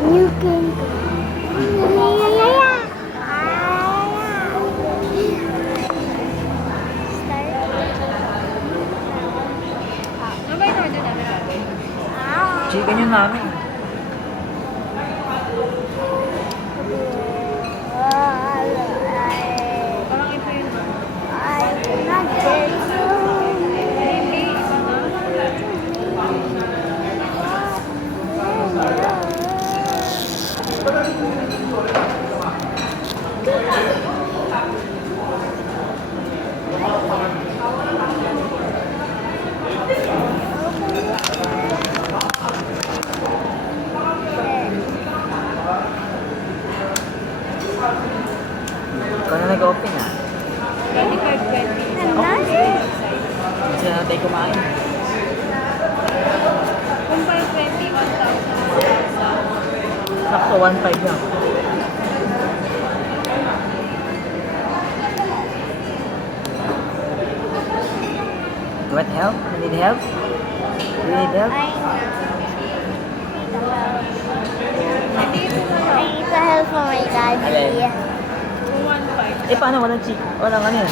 You can go. Ano ba yung order namin dati? Chicken yun namin. Parang ito yun. Hindi, iba nga. Ikaw na nag-open ah. 25-20. Kasi na tayo kumain. Kung 5-20, 1,000. Sakto, 1.5 lang. You want help? You need help? You need help? I need the help from my daddy. Alin? Kung 1,500. Eh, paano? Walang chicken? Walang ano yan?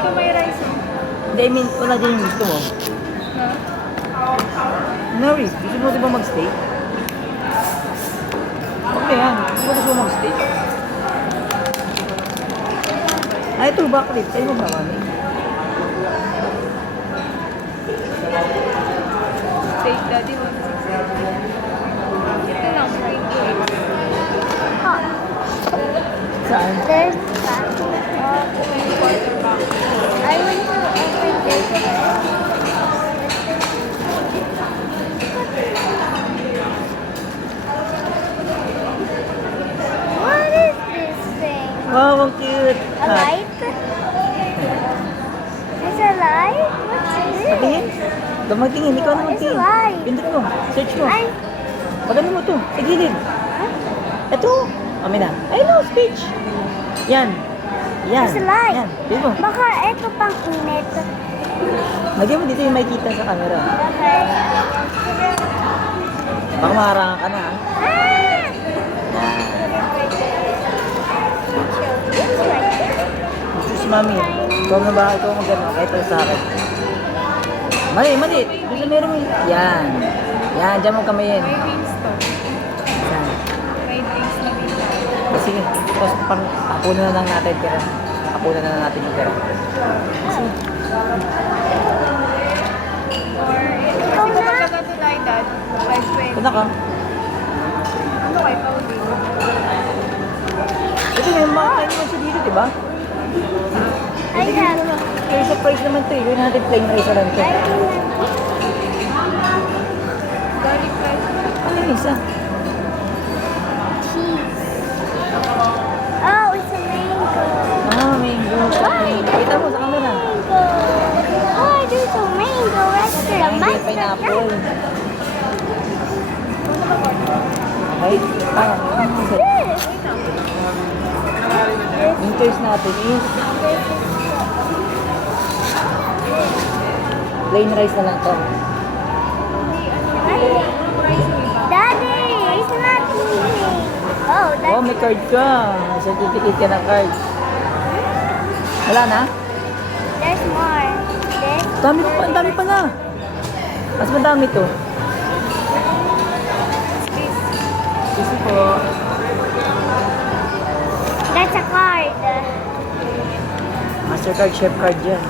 Kung may rice mo. Hindi, I mean, wala dyan yung gusto mo. No? No risk. Gusto mo diba mag-steak? Okay yan. Gusto mo mag-steak? Ah, ito, backlit. Ay, mo ba kami? Steak daddy, 1,600. Ito lang, spring eggs. Saan? There's that. Quarter back. I went to open this. What is this thing? Wow, ang cute. A light? It's a light? What's this? Patingin. Ikaw magtingin. Ikaw na It's magtingin. alive. Pindot mo. Search mo. Ay, Pagano mo to. Sa gilid. Ito. Amin na. I know speech. Yan. Yan. It's alive. Yan. Pindot mo. baka ito pang init. Lagyan mo dito yung makikita sa camera. Okay. Baka maharangan ka na. Ah. Ah! It's right there. Diyos, mami. Ikaw na ba? Ikaw mag-ano? Kahit ito sa akin. Mali, mali. Doon sa meron mo. Yan. Yan. Diyan mo kamayin. May wings to. Yan. May drinks na dito. Sige. Tapos pang hapunan na lang natin pera. Hapunan na lang natin yung pera. Sige. Or, Ikaw kasi na. kapag natulay dad, 5-20. Ito ka. Ano kay Pauli? Ito may makakain naman siya dito, diba? I have. Kaya sa price naman ito eh. Gawin natin plain rice na lang ito. Garlic rice. Ano yung isa? Cheese. Oh, it's a mango. Ah, mango. Why? Kita mo sa camera. Mango. Oh, there's a mango restaurant. Mango, pineapple. Okay? Ah, This. yung choice natin is plain rice na lang to. Daddy, it's not eating. Oh, Oh, that's may card ka. May certificate ka ng card. Wala na? there's more. This. Dami pa, ang dami pa na. Mas madami to. Isi po. That's a card. Mastercard, chef card yan.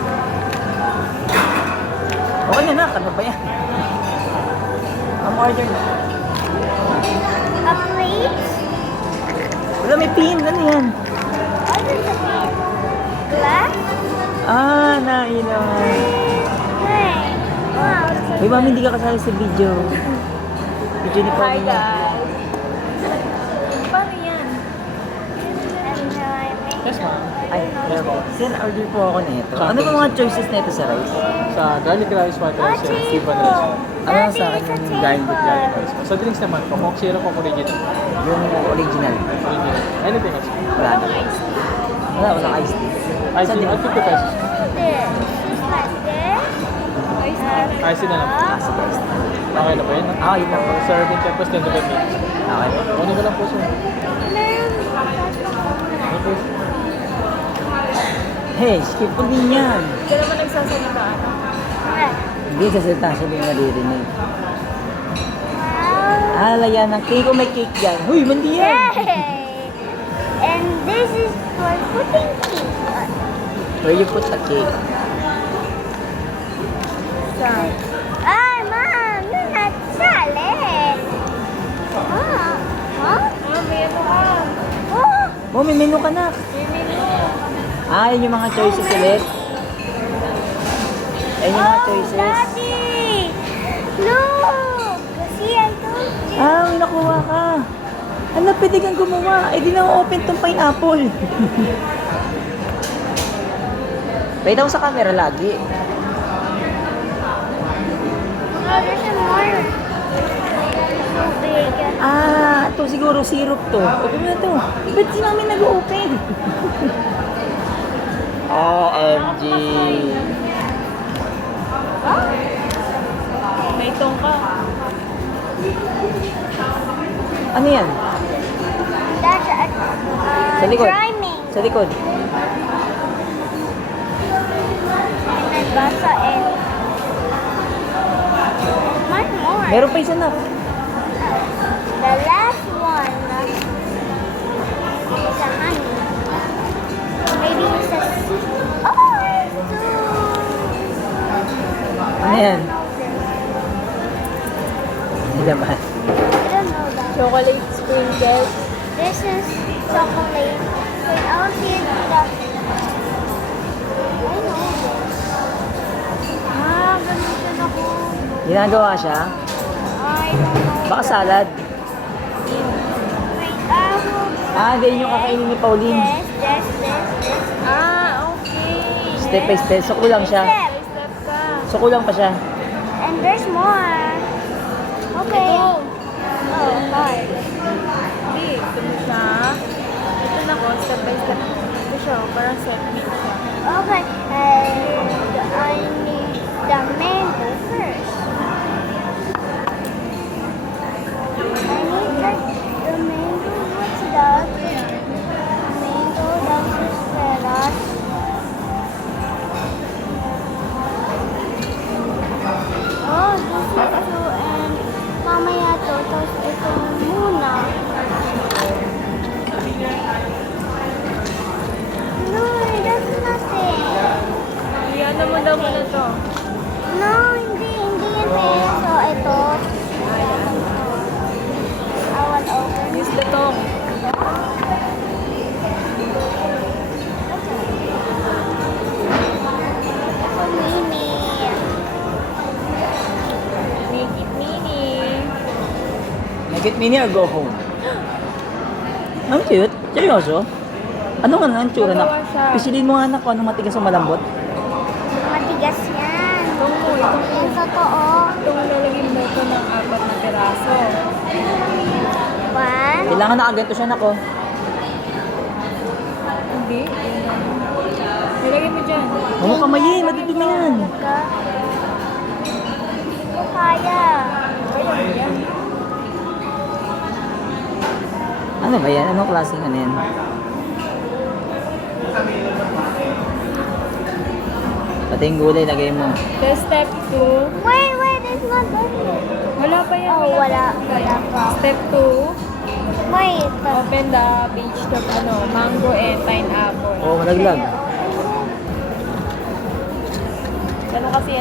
Okay na na, ano pa yan? Ang order na. A plate. Wala, may pin. Ano yan? What is a plate? Glass? Ah, nailaw. Hey. Wow. Uy, mami, hindi ka kasali sa video. Video ni Hi Paulina. guys. Paano yan? Yes, ma'am. Ay, hello. Sir, order po ako nito. Ano ba mga choices na ito sa rice? Sa garlic rice, white rice, and Steven rice. Ano lang sa akin yung Garlic rice. Sa drinks naman, Coke Zero, Coke Original. yung original. Original. Anything else? Wala na. Wala, walang iced tea. Ice Saan tea, din? at 50 pesos. This. Just like this. Guys, Ice tea na lang. Ah, sige, iced tea. Okay na ba yun? Ah, yun lang po. Serving time plus 25 minutes. Okay. Kunin ko lang po sir. Okay. Hey, skip po din yan. Hindi ka naman nagsasalita, ano? Hindi sa salita siya din naririnig. Wow. Ah, lagyan ng cake. Kung may cake dyan. Huy, mandi yan. Yay! And this is for putting cake on. Where you put the cake? Saan? Ay, Mom! You're not solid! Huh? Huh? Ah, may ano ka. Oh! Oh, may menu ka na. May menu. Ah, yun yung mga choices ulit. Ayun yung mga Oh, choices. Daddy! Look! See, I told you. Ah, may nakuha ka. Ano, pwede kang gumawa. Eh, di na open tong pineapple. Pwede ako sa camera lagi. Oh, there's some more. So big. Ah, ito siguro syrup to. Open mo na to. Ba't di namin nag-open? OMG. May tong ka. Ano yan? That's Sa likod. rhyming. Sa likod. And then basa and one more. Meron pa isa na. The last one is a honey. Maybe it's a sea. Oh, it's two. Ano yan? Hindi naman. I don't know that. Chocolate sprinkles. This is chocolate. Wait, I'll see it with a... I know this. Ah, ganun siya ako. Ginagawa siya? I don't know. Baka salad. Wait, I will... Ah, ganyan yung kakainin ni Pauline. This. Ah, okay. Step by step. So kulang siya. Step. Step ka. So kulang pa siya. And there's more. Okay. Ito. Oh, hard. Hindi. Ito mo siya. Ito na ko. Step by step. Ito siya. Parang set meal siya. Okay, and I need the mango first. I need the mango. What's that? Mango, that's just peras. Oh, this is two and mamaya to. Tapos ito muna. No, that's nothing. Iyan mo daw muna to. No, hindi yan peso. Ito. I will open. Use the tong. Ito mini. Make it mini. Make it mini or go home? Ang cute. Seryoso? Ano nga ang tsura na? Magawa siya. Pisilin mo nga anak ko anong matigas o malambot. Matigas yan. Itong mo. Itong Yan totoo. Itong lalagyan mo ko ng 4 na peraso. One. Kailangan nakaganto siya anak ko. Hindi. Nilagyan mo dyan. Huwag mo kamayin, matutumi yan. Hindi ko kaya. Kaya mo yan. Ano ba yan? Anong klaseng ano yan? Pati yung gulay, lagay mo. The step 2. Wait, it's not done. Wala pa yan. Oh, wala pa. Step 2. Wait. Open the page to mango and pineapple. Oo, malaglag. Ano kasi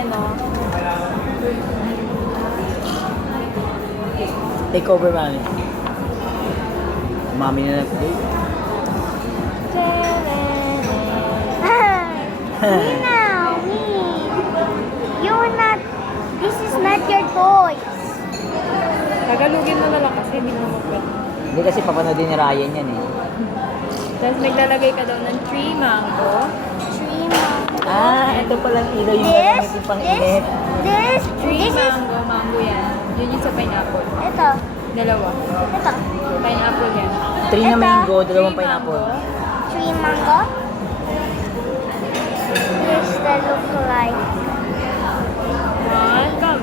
Take over, mami. Mami na nag-play. Me now, me. You're not, this is not your toys. Tagalugin mo na lang kasi hindi mo mag-pwede. Hindi kasi papanoodin ni Ryan yan eh. Tapos naglalagay ka daw ng 3 mango. Tree mango. Ah, ito palang ilaw yung This, gagamitin pang init. this 3 is, mango yan. Yun yung sa pineapple. ito, Dalawa. ito. Pineapple yan. 3 na Ito. mango, 2 Three pineapple. Tree mango. This that look like. 1, come.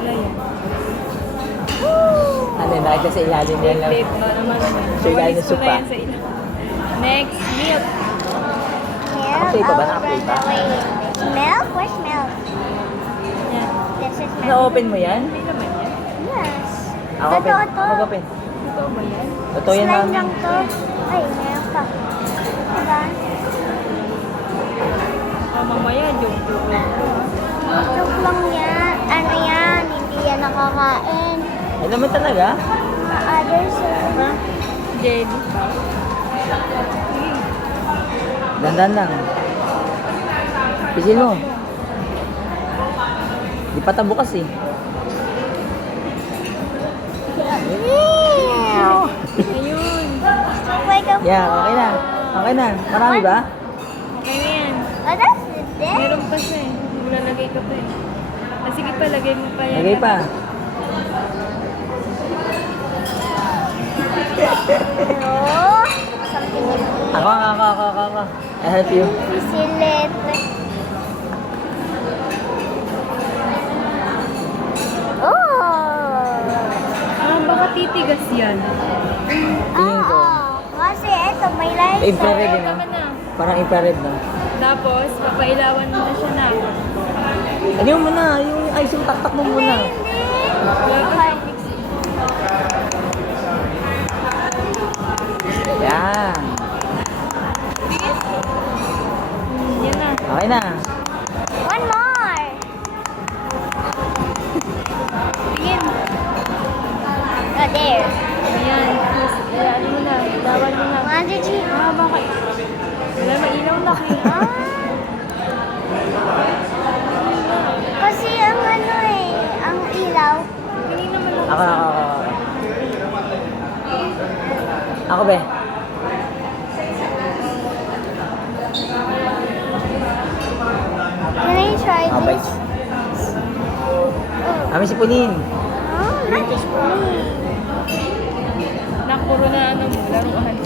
na yan. Ano, nakita sa ilalim yan lang. Late na naman. Sa ilalim ng Walis ko sopa. na yan sa ilalim. Next, milk. Milk. Naka-play pa ba? Naka-play pa? Milk? Where's milk? Yan. This is milk. Na-open mo yan? Hindi naman yan. Yes. Ako open. Totoo to. Mag-open. Totoo ba yan? Totoo yan Slime namin. lang to. Ay, meron pa. Diba? Oh, mamaya, joke lang. Joke lang yan. Ano yan? Hindi yan nakakain. Ano naman talaga? Mga others. Jelly. Dandan lang. Pisil mo. Di pa tabukas eh. Ew! Ayun. Oh my God. Yeah, okay na. Okay na. Marami ba? Okay na yan. Oh, that's this? Meron pa siya eh. Lalagay ka pa eh. Ah, sige pa, lagay mo pa yan. Lagay pa. No. Something in here. Ako. I help you. Sisilip. Oh! Ah, baka titigas yan. Tingin ko. Kasi ito, may lights. Infrared yun ah. Naman na. Parang infrared na. Tapos, papailawan mo na siya na. Lagyan mo na. Yung ice yung taktak mo muna. Okay. Yan. Yan na. Okay na. One more. Tingin. Oh, there. Ayan. Tapos, ano mo na. Dawan mo na. One, two, three. Ah, bakit? Wala, mailaw na kayo. Ah. Kasi ang ano eh, ang ilaw. Hindi naman ako. Ako. Ako be. Can I try Okay. this? Oh, Kami si Punin. not me. Nakpuro na ano mo. Laruan.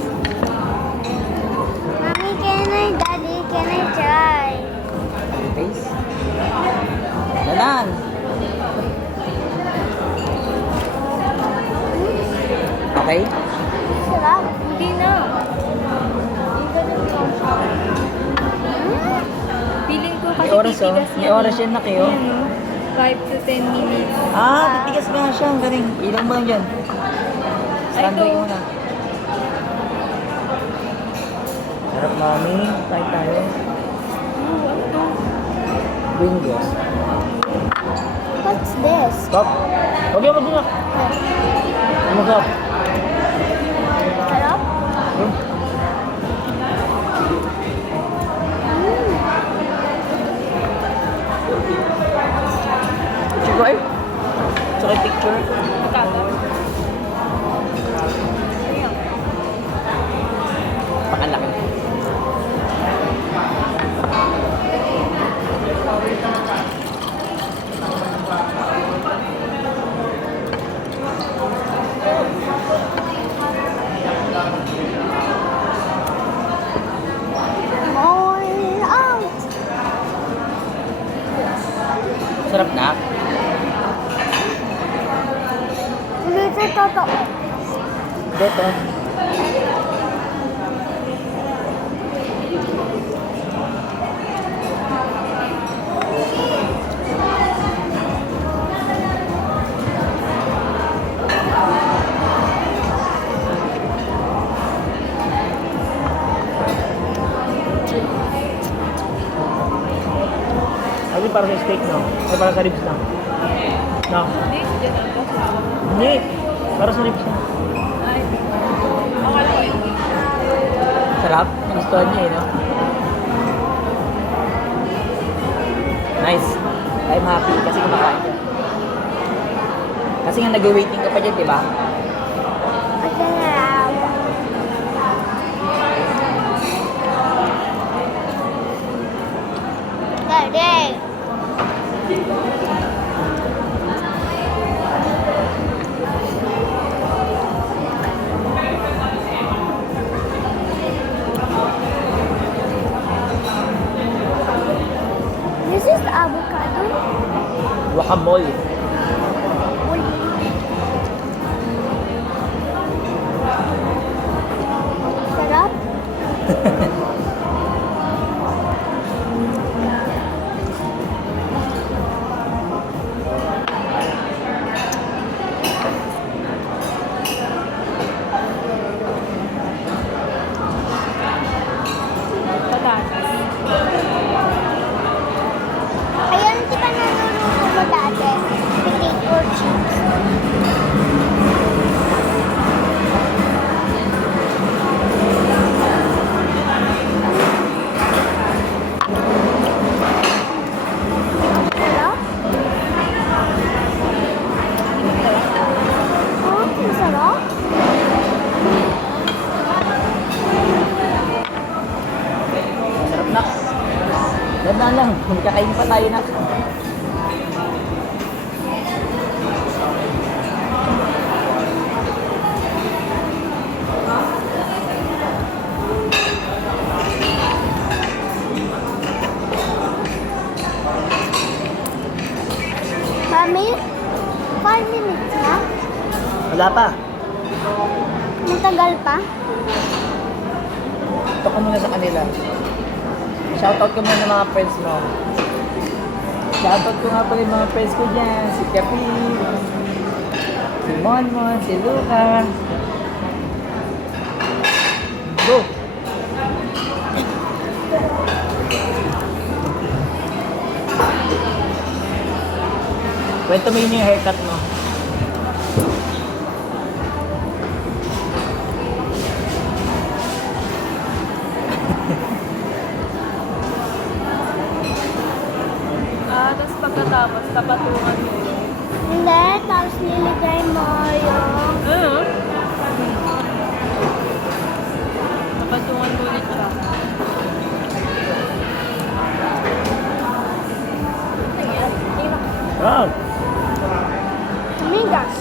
Mommy, Daddy, can I try? Face. Dadan. Okay? Sarap. Hindi na. Feeling ko kasi May oras oh. titigas May oras yan na kayo. Ayan, oh. 5 to 10 minutes. Ah, titigas nga siya. Ang galing. Ilang mo lang dyan. Standby ito. ko na. Sarap mami. Tayo tayo. Oh, ano to? Bingos. What's this? Stop. Huwag yung mag-una. Mag-up. Sarap? Chico eh. Tsaka yung picture. Tata. Pakalaki. More out. Sarap na. Ulit sa totoo. Dito. Ano para sa steak, no? Ay, para sa ribs na. No? Hindi, dyan ako. Hindi. Para sa ribs na. Ay, akala ko yun. Sarap. Nagustuhan niya eh, no? Nice. I'm happy kasi kumakain ka. Kasi nga nag-waiting ka pa dyan, di ba? Masarap. Daddy. This is avocado. Guacamole. Kain pa tayo na. Mami, 5 minutes na? Wala pa. Matagal pa? Ito ka muna sa kanila. Shoutout ko muna ng mga friends mo. Shoutout ko nga pala yung mga friends ko dyan. Si Kapi, si Monmon, si Luca. Go! Kwento mo yun yung haircut mo. Tapos pagkatapos, tapatungan mo. Hindi, tapos niligay mo yung... Ano? Tapatungan mo ulit siya. Wow! Amigas.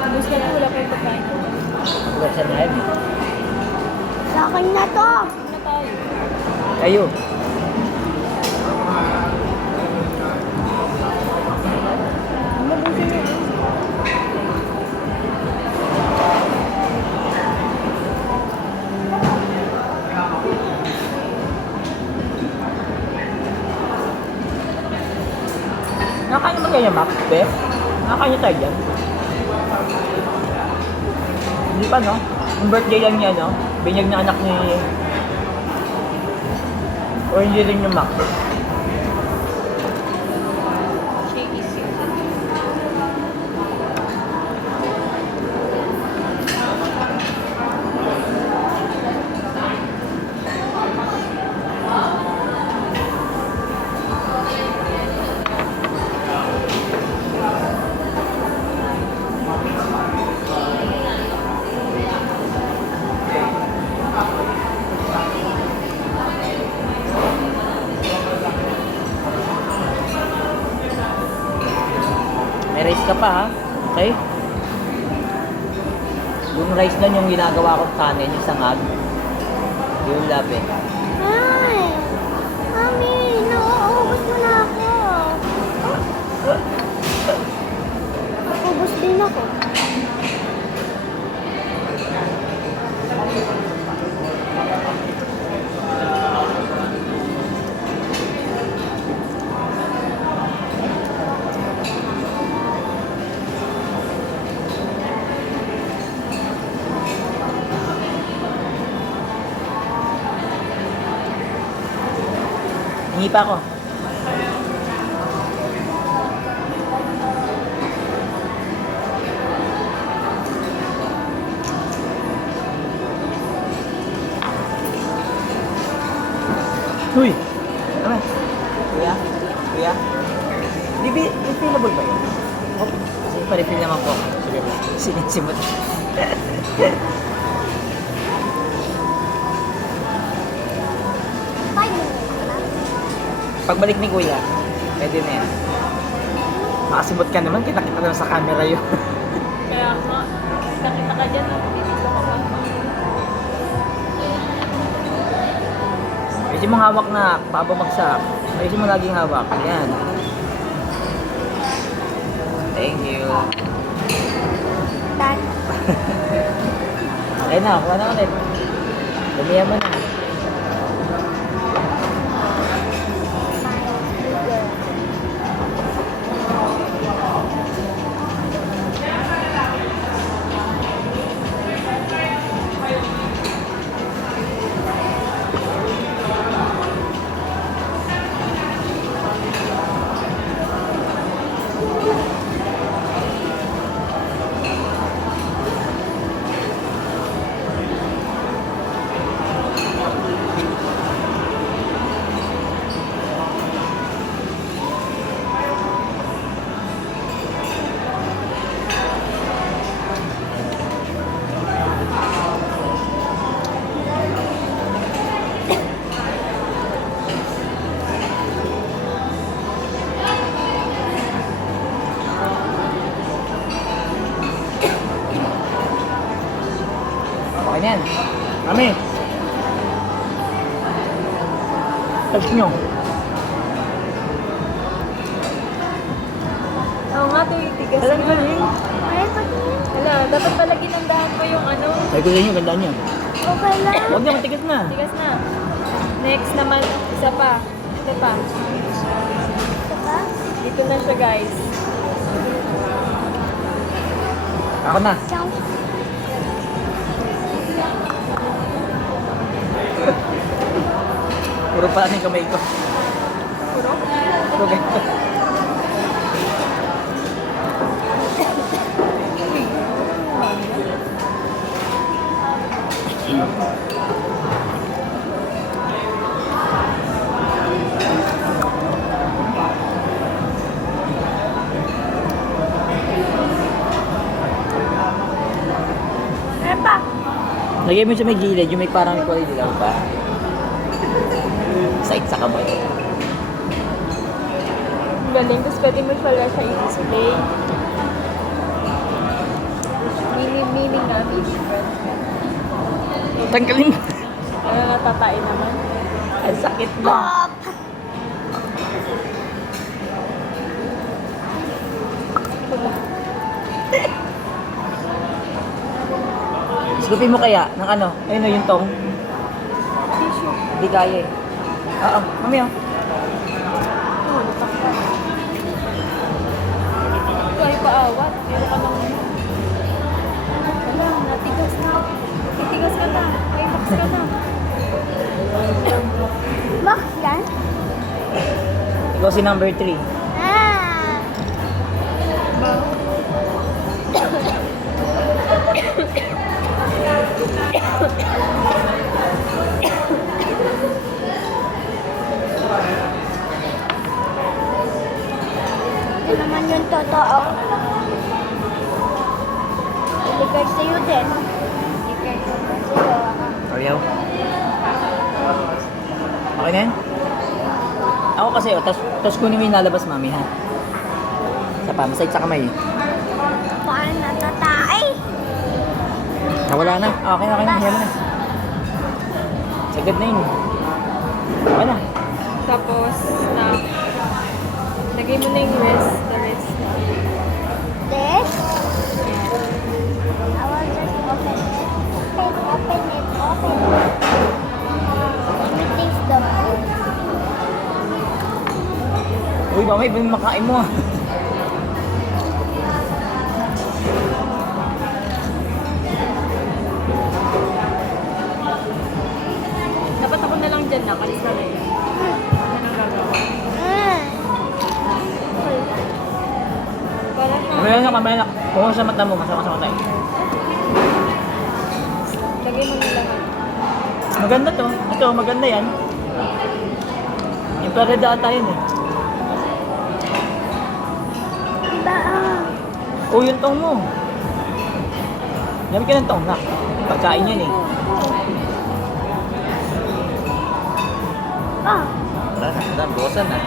Tapos na wala pa yung pagkain. Buksan na yan. Sa akin na to. Na tayo. Kayo. Nakakanya mo ganyan, Max? Be? Nakakanya tayo dyan? Hindi pa, no? Yung birthday lang niya, no? Binyag na anak ni... Or hindi rin yung Max? Shaky season. May rice ka pa, ha? Okay? Yung rice nun yung ginagawa kong kanin, yung sangag. Yung labi. Ay! Mami, nauubos mo na ako. Ubus din ako. Hingi pa ako. Uy! Ano? Kuya? Kuya? Refillable ba yun? Oh, kasi pa-refill naman po. Sige po. Sinisimot. Pagbalik ni Kuya, pwede na yan. Makasimot ka naman, kita-kita naman sa camera yun. Kaya nga, kita ka dyan. Dito ka pa. Pwede mong hawak na, babamagsak. Pwede mo laging hawak. Yan. Thank you. Done. Ayun na, kuha na ulit. Lumiyan mo na. Okay na yan. Mami. Touch nyo. Oo nga, titigas Alam ko nga. rin. Ay, pagkain. Wala, dapat pala ginandahan mo yung ano. Sabi ko sa inyo, gandaan nyo. Okay lang. Huwag niya, matigas na. Tigas na. Next naman, isa pa. Ito pa. Diba? Dito na siya, guys. Ako na. Siyang Puro pala yung kamay ko. Puro. Puro ganito. ano pa? Lagay mo sa may gilid, yung may parang kulay dilaw pa. Side sa kamay. Galing, tapos pwede mo pala siya i-display. Mini nga, mini bread. Tanggalin mo. Ano natatain naman? Ang sakit na. Pop! Scoopin mo kaya ng ano? Ayun o yung tong. Tissue. Hindi kaya eh. Oo, mami oh. Oh, lupak ka. Ito ay paawat. Meron ka ng... Wala, natigas na. Titigas ka na. Ay, box ka na. Box yan? Ikaw si number 3. Ah! Ito naman yung totoo. Ibigay sa'yo din. Ibigay sa'yo. Oreo. Okay na yan? Ako kasi, oh, tas kunin mo yung nalabas, mami, ha? Isa pa, masayit sa kamay. Paano natatay? Wala na. Okay na, hiya mo na. Sagad na yun. Okay na. Tapos, lagay mo na yung rest. The rest na. This? I will just open it. Open it. Let me taste the food. Uy, mamay, ba yung makain mo? Dapat ako na lang dyan na. Kalis na rin. Ano nang gagawa? Mm. Para na. Mamaya na, mamaya na. Kung sa mata mo, masama sa mata eh. Lagay mo na lahat. Maganda to. Ito, maganda yan. Yung paredaan tayo eh. Diba? Oh, yung tong mo. Lamig ka ng tong, nak. Pagkain yan eh. Oh. Wala na, bosan na.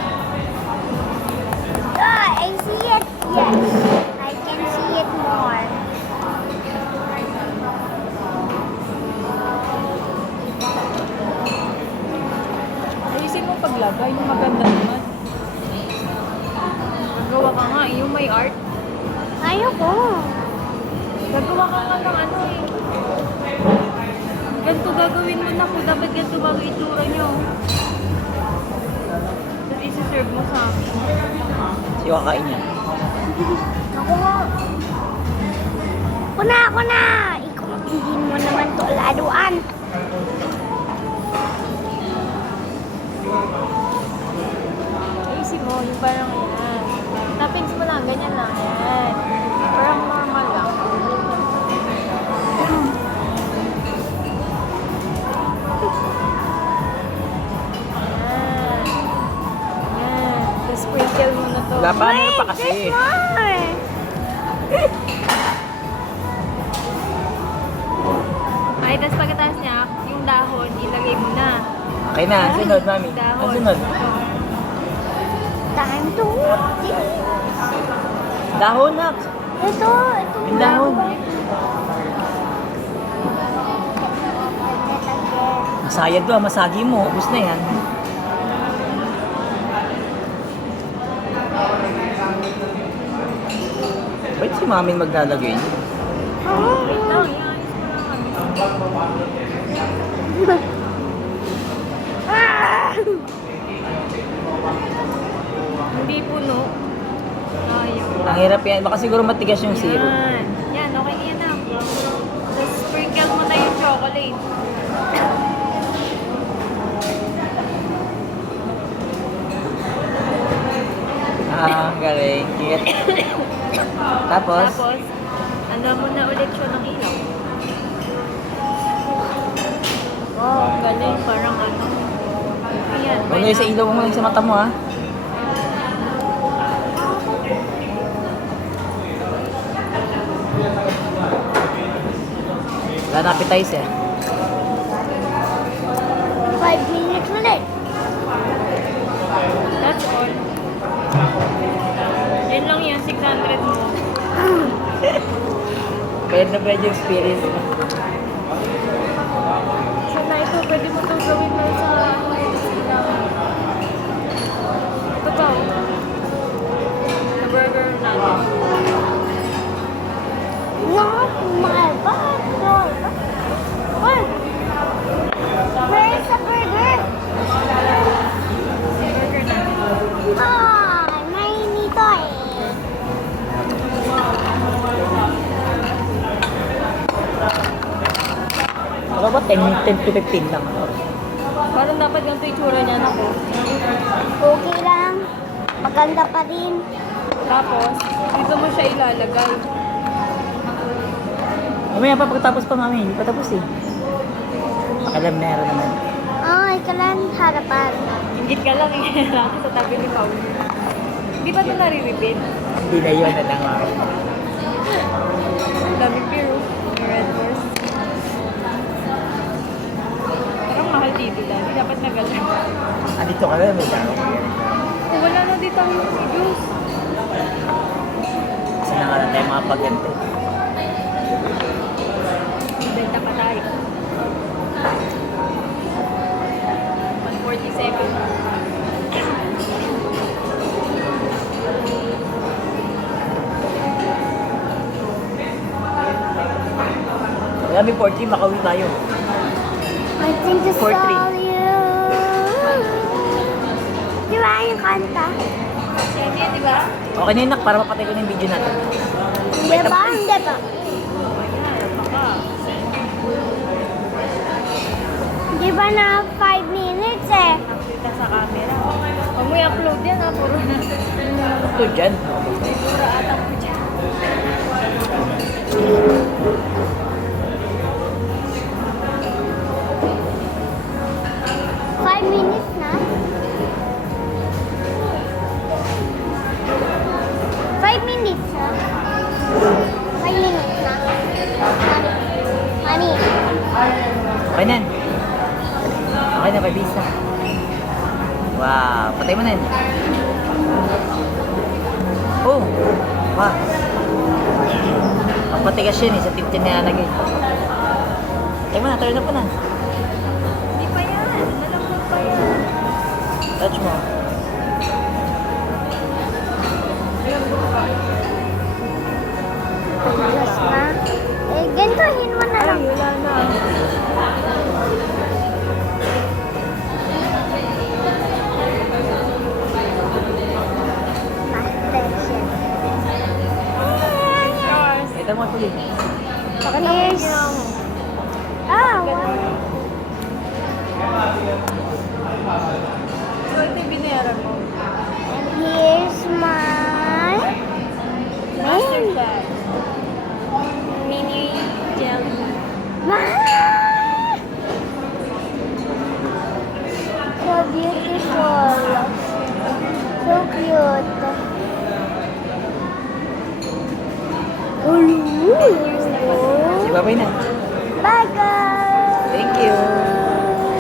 Ah, I see it. Yes. I can see it more. Ayusin mo paglagay. Yung maganda naman. Gagawa ka nga. Yung may art. Ayoko. Gagawa ka nga ng ano eh. Ganito gagawin mo na kung dapat ganito bago itura nyo. Tapos isi-serve mo sa amin. Kasi kakain yan. Ako nga. Ako na. Ikaw, hindi mo naman to laduan. Ayusin mo. Yung parang yan. Toppings mo lang. Ganyan lang. Yan. Parang normal lang. Yan. Yan. Tapos sprinkle mo na to. Wala pa, meron pa kasi. There's more. Ay, tapos pagkatapos niya, yung dahon, ilagay mo na. Okay na, sunod, mami. Dahon. Ang sunod. Time to eat. Dahon, nak. Ito. Yung dahon. Sayad to, masagi mo. Ubus na yan. Ba't si mami maglalagay niya? Wait lang, iayos ko lang kami. Hindi puno. Sayang. Ang hirap yan. Baka siguro matigas yung syrup. Yan. Yan, okay na yan na. Tapos sprinkle mo na yung chocolate. Ah, galing. Cute. Tapos, Tapos, ano mo na ulit siya ng ilaw. Oh, galing. Parang ano. Ayan. ano yung sa ilaw mo sa mata mo ha? Wala na appetizer. 5 minutes ulit. That's all. Yan lang yan, 600 mo. Bayad na bayad yung experience mo. So na ito, pwede mo itong gawin mo sa ilaw. Ito pa, oh. Sa burger natin. Not my burger. What? Where is the burger? Burger natin. Ah, may nito eh. Ano ba? 10 to 15 lang. Parang dapat ganito yung tsura niya ako. Okay lang. Maganda pa rin. Tapos, dito mo siya ilalagay. Mamaya pa pagkatapos pa mami. Hindi pa tapos eh. Pakalam meron naman. Ay, kalan harapan. Ingit ka lang eh. Laki sa tabi ni Paul. Hindi pa ito nare-repeat? Hindi na yun na lang mami. Ang daming beer, oh. Red Horse. Parang mahal dito lang. Dapat nagalang. Ah, dito ka na. May daro. Oh, wala na dito ang juice. Kasi na nga lang tayo mga pagante. Benta pa tayo. 147. Wala may 40, makauwi tayo. I think to 4-3. saw you. Di ba yung kanta? Yan yan, di ba? Okay na yun, nak, para mapatay ko na yung video natin. Di ba? Hindi ba? Ayan, baka. Di ba na 5 minutes eh? Nakita sa camera. Huwag mo i-upload yan ha, puro na. Ito dyan. Puro atang ko dyan. Five minutes na? 5 minutes na? 5 minutes na? Honey. Okay na yan. Okay na, may visa. Wow, patay mo na yun. Oh, wow. Ang patigas yun eh, sa 15 na nalagay. Patay mo na, turn up ko na. Hindi pa yan. Malambot pa yan. Touch mo. Yes na. Eh, ganitohin mo na lang. Ay, wala na. Attention. Yours. Ito mo ito din. Here's... Ah, wow. So, ito yung binayaran mo. And here's my... Master menu. Chef. Mini jelly. Ah! So beautiful. So cute. Si babay na. Bye guys!